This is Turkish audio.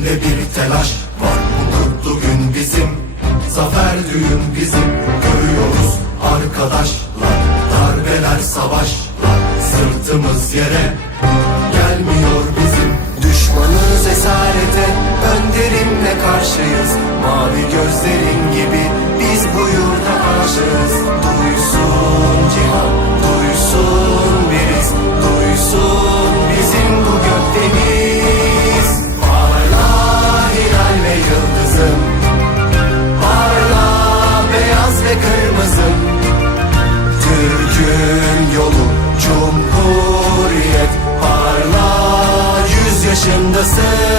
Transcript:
içimde bir telaş var. Bulutlu gün bizim. Zafer düğün bizim. Görüyoruz arkadaşlar. Darbeler savaşlar. Sırtımız yere gelmiyor bizim. Düşmanız esarete. Önderimle karşıyız. Mavi gözlerin yaşındasın.